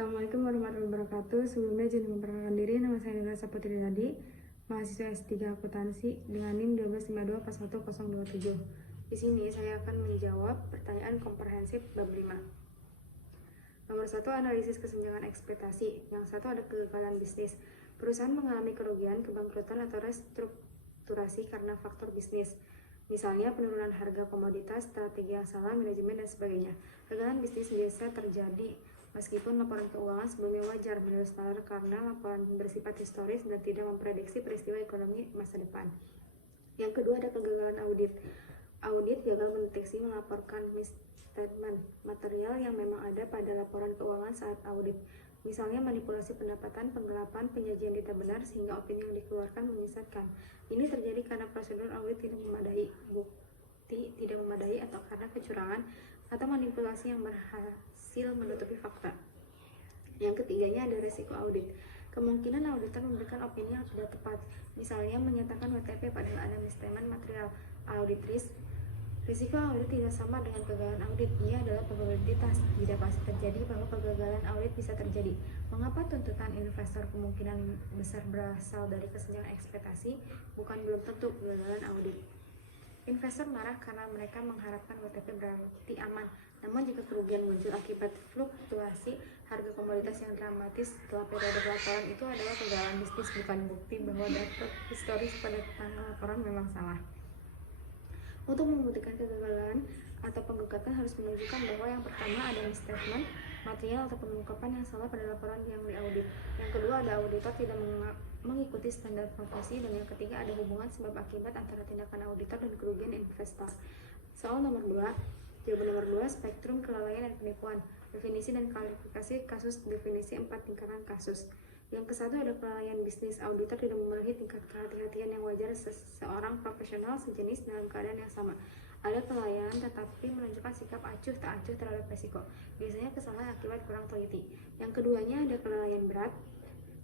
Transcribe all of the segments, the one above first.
Assalamualaikum warahmatullahi wabarakatuh. Sebelumnya izin memperkenalkan diri, nama saya Nila Saputri Nadi, mahasiswa S3 Akuntansi dengan NIM 1252 Di sini saya akan menjawab pertanyaan komprehensif bab 5. Nomor 1, analisis kesenjangan ekspektasi. Yang 1 ada kegagalan bisnis. Perusahaan mengalami kerugian, kebangkrutan atau restrukturasi karena faktor bisnis. Misalnya penurunan harga komoditas, strategi yang salah, manajemen, dan sebagainya. Kegagalan bisnis biasa terjadi meskipun laporan keuangan sebelumnya wajar menurut standar karena laporan bersifat historis dan tidak memprediksi peristiwa ekonomi masa depan. Yang kedua ada kegagalan audit. Audit gagal mendeteksi melaporkan misstatement material yang memang ada pada laporan keuangan saat audit. Misalnya manipulasi pendapatan, penggelapan, penyajian data benar sehingga opini yang dikeluarkan menyesatkan. Ini terjadi karena prosedur audit tidak memadai, bukti tidak memadai, atau karena kecurangan atau manipulasi yang berhasil menutupi fakta. Yang ketiganya ada resiko audit. Kemungkinan auditor memberikan opini yang tidak tepat, misalnya menyatakan WTP padahal ada misstatement material. Audit risk. Risiko audit tidak sama dengan kegagalan audit. Ia adalah probabilitas. Tidak pasti terjadi bahwa kegagalan audit bisa terjadi. Mengapa tuntutan investor kemungkinan besar berasal dari kesenjangan ekspektasi, bukan belum tentu kegagalan audit. Investor marah karena mereka mengharapkan WTP berarti aman. Namun jika kerugian muncul akibat fluktuasi harga komoditas yang dramatis setelah periode pelaporan, itu adalah kegagalan bisnis, bukan bukti bahwa data historis pada tanggal laporan memang salah. Untuk membuktikan kegagalan atau penggugatan harus menunjukkan bahwa yang pertama ada misstatement material atau pengungkapan yang salah pada laporan yang diaudit. Yang kedua ada auditor tidak mengikuti standar profesi, dan yang ketiga ada hubungan sebab akibat antara tindakan auditor dan kerugian investor. Soal nomor 2, jawaban nomor 2, spektrum kelalaian dan penipuan, definisi dan klasifikasi kasus, definisi 4 tingkatan kasus. Yang ke-1 ada kelalaian bisnis. Auditor tidak memenuhi tingkat kehati-hatian yang wajar seorang profesional sejenis dalam keadaan yang sama. Ada kelalaian tetapi menunjukkan sikap acuh tak acuh terhadap resiko. Biasanya kesalahan akibat kurang teliti. Yang keduanya ada kelalaian berat.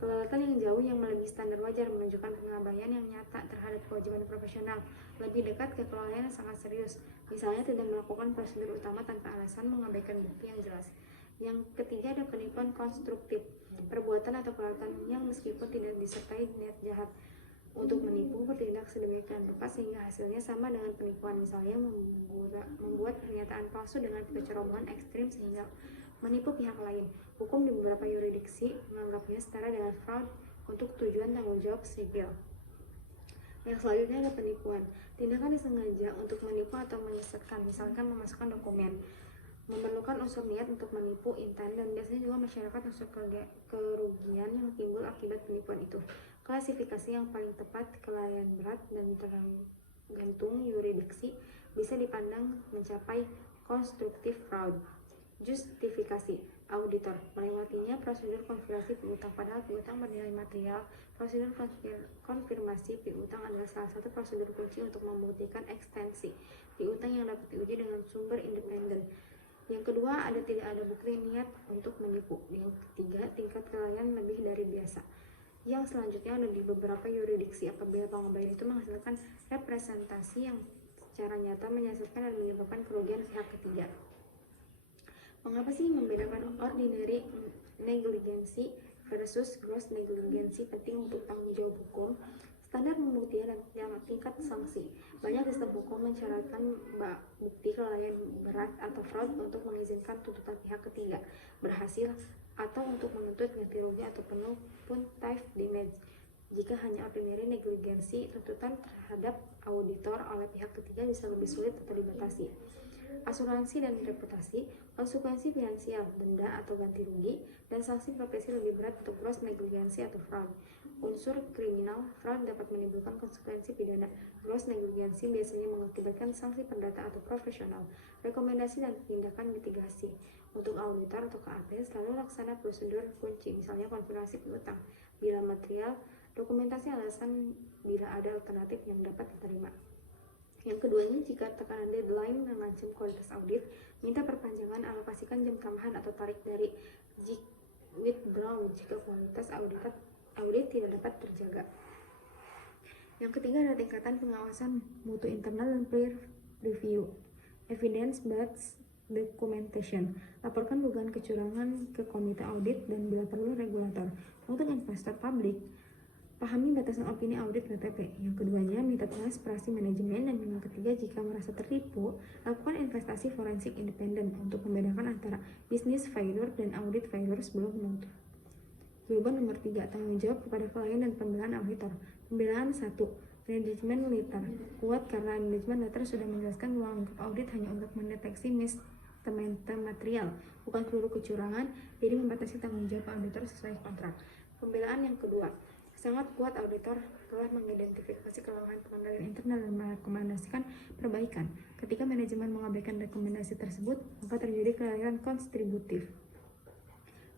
Kelalaian yang jauh yang melebihi standar wajar menunjukkan pengabaian yang nyata terhadap kewajiban profesional. Lebih dekat ke kelalaian yang sangat serius. Misalnya tidak melakukan prosedur utama tanpa alasan, mengabaikan bukti yang jelas. Yang ketiga ada penipuan konstruktif. Perbuatan atau kelihatan yang meskipun tidak disertai niat jahat untuk menipu, bertindak sedemikian rupa sehingga hasilnya sama dengan penipuan. Misalnya membuat pernyataan palsu dengan kecerobohan ekstrim sehingga menipu pihak lain. Hukum di beberapa yurisdiksi menganggapnya setara dengan fraud untuk tujuan tanggung jawab sipil. Yang selanjutnya ada penipuan. Tindakan disengaja untuk menipu atau menyesatkan, misalkan memasukkan dokumen, memerlukan unsur niat untuk menipu, intent, dan biasanya juga masyarakat unsur kerugian yang timbul akibat penipuan itu. Klasifikasi yang paling tepat, kelalaian berat dan tergantung yurisdiksi, bisa dipandang mencapai konstruktif fraud. Justifikasi auditor melewatinya prosedur konfirmasi piutang, padahal piutang bernilai material. Prosedur konfirmasi piutang adalah salah satu prosedur kunci untuk membuktikan ekstensi piutang yang dapat diuji dengan sumber independen. Yang kedua, tidak ada bukti niat untuk menipu. Yang ketiga, tingkat kelalaian lebih dari biasa. Yang selanjutnya ada di beberapa yurisdiksi apabila pengembalian itu menghasilkan representasi yang secara nyata menyesatkan dan menyebabkan kerugian pihak ketiga. Mengapa sih membedakan ordinary negligency versus gross negligency penting untuk tanggung jawab hukum? Standar pembuktian dan tingkat sanksi. Banyak sistem hukum mensyaratkan bukti kelalaian berat atau fraud untuk mengizinkan tuntutan pihak ketiga berhasil atau untuk menuntut ganti rugi atau penuh theft damage. Jika hanya ordinary negligency, tuntutan terhadap auditor oleh pihak ketiga bisa lebih sulit atau dibatasi. Asuransi dan reputasi, konsekuensi finansial, denda atau ganti rugi, dan sanksi profesi lebih berat untuk gross negligency atau fraud. Unsur kriminal, fraud dapat menimbulkan konsekuensi pidana. Gross negligency biasanya mengakibatkan sanksi perdata atau profesional. Rekomendasi dan tindakan mitigasi. Untuk auditor atau KAP, selalu laksana prosedur kunci, misalnya konfirmasi piutang bila material, dokumentasi alasan bila ada alternatif yang dapat diterima. Yang keduanya, jika tekanan deadline mengancam kualitas audit, minta perpanjangan, alokasikan jam tambahan atau tarik dari withdraw jika kualitas audit tidak dapat terjaga. Yang ketiga adalah tingkatan pengawasan mutu internal dan peer review. Evidence-based documentation. Laporkan dugaan kecurangan ke komite audit dan bila perlu regulator. Untuk investor publik, pahami batasan opini audit BTP. Yang keduanya, minta transparansi manajemen. Dan yang ketiga, jika merasa tertipu, lakukan investasi forensik independen untuk membedakan antara business failure dan audit failure sebelum menuntut. Jawaban nomor 3, tanggung jawab kepada klien dan pembelaan auditor. Pembelaan 1. Management letter. Kuat karena management letter sudah menjelaskan bahwa audit hanya untuk mendeteksi material, bukan seluruh kecurangan, jadi membatasi tanggung jawab auditor sesuai kontrak. Pembelaan yang kedua, sangat kuat auditor telah mengidentifikasi kelemahan pengendalian internal dan merekomendasikan perbaikan. Ketika manajemen mengabaikan rekomendasi tersebut, maka terjadi kelalaian kontributif.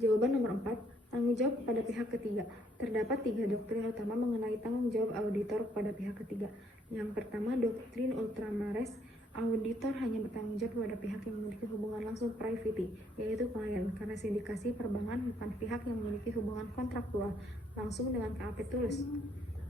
Jawaban nomor 4, tanggung jawab kepada pihak ketiga. Terdapat 3 doktrin utama mengenai tanggung jawab auditor kepada pihak ketiga. Yang pertama, doktrin ultramares. Auditor hanya bertanggung jawab kepada pihak yang memiliki hubungan langsung privity, yaitu klien, karena sindikasi perbankan bukan pihak yang memiliki hubungan kontraktual langsung dengan KAP Tulus,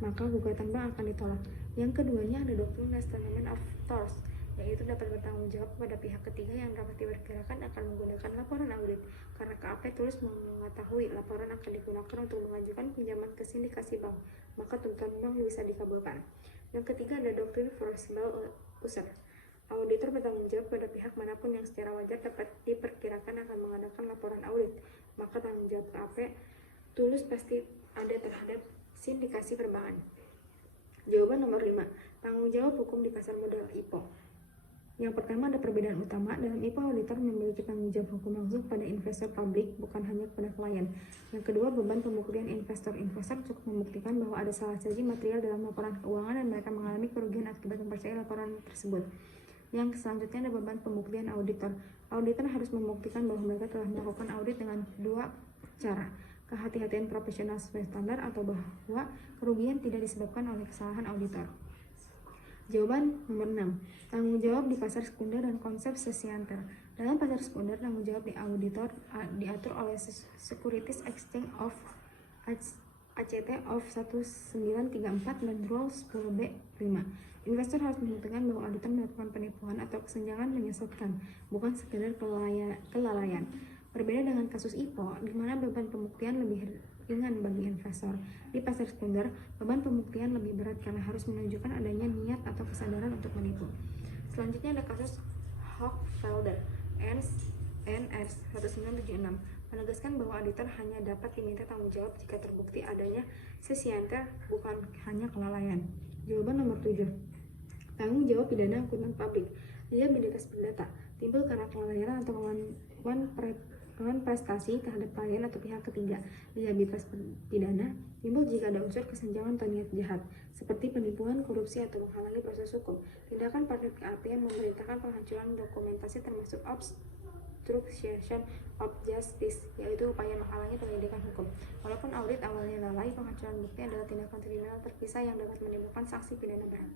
maka gugatan bank akan ditolak. Yang keduanya ada doktrin statement of tort, yaitu dapat bertanggung jawab kepada pihak ketiga yang dapat diperkirakan akan menggunakan laporan audit, karena KAP Tulus mengetahui laporan akan digunakan untuk mengajukan pinjaman ke sindikasi bank, maka tuntutan bank bisa dikabulkan. Yang ketiga ada doktrin foreseeable user. Auditor bertanggung jawab pada pihak manapun yang secara wajar dapat diperkirakan akan mengadakan laporan audit, maka tanggung jawab KAP Tulus pasti ada terhadap sindikasi perbankan. Jawaban nomor 5, tanggung jawab hukum di pasar modal IPO. Yang pertama ada perbedaan utama. Dalam IPO, auditor memiliki tanggung jawab hukum langsung pada investor publik, bukan hanya kepada klien. Yang kedua, beban pembuktian investor. Investor cukup membuktikan bahwa ada salah saji material dalam laporan keuangan dan mereka mengalami kerugian akibat mempercayai laporan tersebut. Yang selanjutnya ada beban pembuktian auditor. Auditor harus membuktikan bahwa mereka telah melakukan audit dengan 2 cara. Kehati-hatian profesional sesuai standar atau bahwa kerugian tidak disebabkan oleh kesalahan auditor. Jawaban nomor 6, tanggung jawab di pasar sekunder dan konsep sesianter. Dalam pasar sekunder, tanggung jawab di auditor diatur oleh Securities Exchange of ACT of 1934 dan Rule 10B5. Investor harus membuktikan bahwa auditor melakukan penipuan atau kesenjangan menyesatkan, bukan sekedar kelalaian. Berbeda dengan kasus IPO, di mana beban pembuktian lebih ringan bagi investor. Di pasar sekunder, beban pembuktian lebih berat karena harus menunjukkan adanya niat atau kesadaran untuk menipu. Selanjutnya ada kasus Hochfelder NS 1976 menegaskan bahwa auditor hanya dapat diminta tanggung jawab jika terbukti adanya sesianter, bukan hanya kelalaian. Jawaban nomor 7, tanggung jawab pidana akuntan publik. Liabilitas perdata timbul karena kelalaian atau kemampuan prestasi terhadap klien atau pihak ketiga. Liabilitas pidana timbul jika ada unsur kesenjangan atau niat jahat, seperti penipuan, korupsi, atau menghalangi proses hukum. Tindakan partner KAP yang memerintahkan penghancuran dokumentasi termasuk obstruction of justice, yaitu upaya menghalangi penyelidikan hukum. Walaupun audit awalnya lalai, penghancuran bukti adalah tindakan kriminal terpisah yang dapat menimbulkan sanksi pidana berat.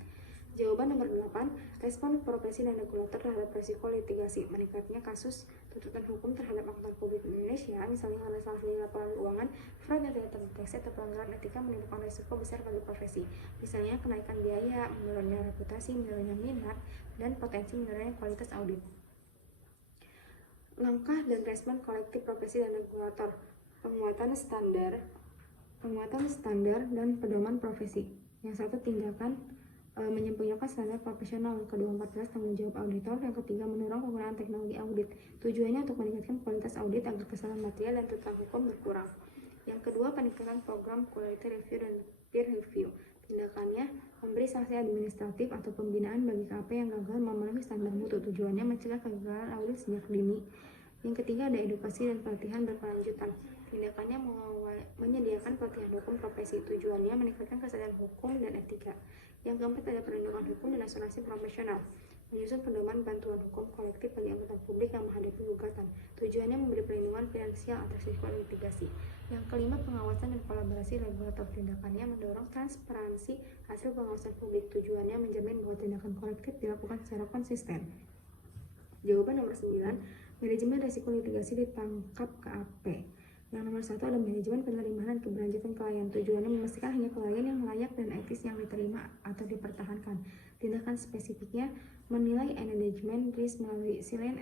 Jawaban nomor 8, respon profesi dan regulator terhadap risiko litigasi. Meningkatnya kasus tuntutan hukum terhadap akuntan publik di Indonesia, misalnya karena salah laporan keuangan, fraud yang tidak terdeteksi, atau pelanggaran etika menimbulkan risiko besar bagi profesi. Misalnya kenaikan biaya, menurunnya reputasi, menurunnya minat, dan potensi menurunnya kualitas audit. Langkah dan respon kolektif profesi dan regulator. Penguatan standar dan pedoman profesi. Yang satu, tindakan menyempurnakan standar profesional. Yang kedua, 14, tanggung jawab auditor. Yang ketiga, mendorong penggunaan teknologi audit. Tujuannya untuk meningkatkan kualitas audit agar kesalahan material dan tuntutan hukum berkurang. Yang kedua, peningkatan program quality review dan peer review. Tindakannya memberi sanksi administratif atau pembinaan bagi KAP yang gagal memenuhi standar mutu. Tujuannya mencegah kegagalan audit sejak dini. Yang ketiga, ada edukasi dan pelatihan berkelanjutan. Tindakannya menyediakan pelatihan hukum profesi. Tujuannya meningkatkan kesadaran hukum dan etika. Yang keempat, ada perlindungan hukum dan asuransi profesional. Menyusun pedoman bantuan hukum kolektif bagi anggota publik yang menghadapi gugatan. Tujuannya memberi perlindungan finansial atas risiko litigasi. Yang kelima, pengawasan dan kolaborasi regulator. Tindakannya mendorong transparansi hasil pengawasan publik. Tujuannya menjamin bahwa tindakan kolektif dilakukan secara konsisten. Jawaban nomor 9, manajemen risiko litigasi ditangkap KAP. Yang nomor Nomor 1 ada manajemen penerimaan dan keberlanjutan klien. Tujuannya memastikan hanya klien yang layak dan etis yang diterima atau dipertahankan. Tindakan spesifiknya menilai engagement risk melalui silent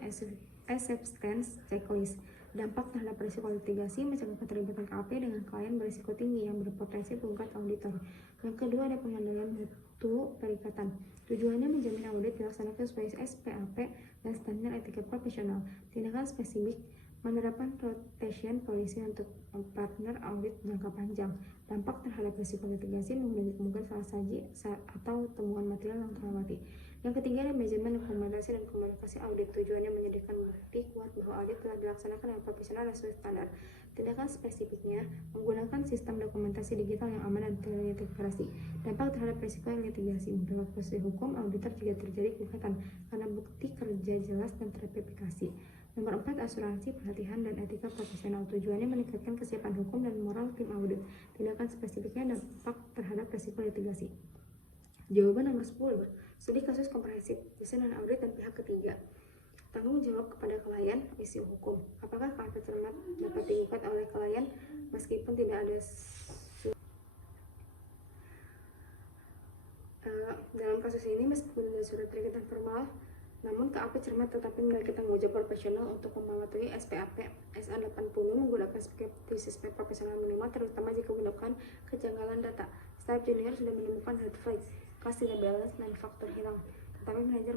acceptance checklist. Dampak terhadap risiko litigasi mencegah keterlibatan KAP dengan klien berisiko tinggi yang berpotensi menggugat auditor. Yang kedua ada pengendalian mutu perikatan. Tujuannya menjamin audit dilaksanakan sesuai SPAP dan standar etika profesional. Tindakan spesifik menerapkan rotation policy untuk partner audit jangka panjang. Dampak terhadap risiko litigasi mungkin salah saji atau temuan material yang terlewati. Yang ketiga ada manajemen dokumentasi dan komunikasi audit. Tujuannya menyediakan bukti kuat bahwa audit telah dilaksanakan dengan profesional dan sesuai standar. Tindakan spesifiknya menggunakan sistem dokumentasi digital yang aman dan terintegrasi. Dampak terhadap risiko litigasi dalam proses hukum, auditor juga terjadi gugatan karena bukti kerja jelas dan terverifikasi. Nomor 4, asuransi, pelatihan, dan etika profesional. Tujuannya meningkatkan kesiapan hukum dan moral tim audit. Tindakan spesifiknya dampak terhadap risiko litigasi. Jawaban nomor 10. Studi kasus komprehensif, desain dan audit dan pihak ketiga. Tanggung jawab kepada klien, isu hukum. Apakah KAP cermat dapat digugat oleh klien meskipun tidak ada dalam kasus ini meskipun ada surat terikat formal, namun KAP cermat tetapi memiliki tanggung jawab profesional untuk mematuhi SPAP SA80 menggunakan skeptisisme profesional minimal, terutama jika menemukan kejanggalan data. Staf junior sudah menemukan red flag, kas tidak balance, dan faktor hilang, tetapi manajer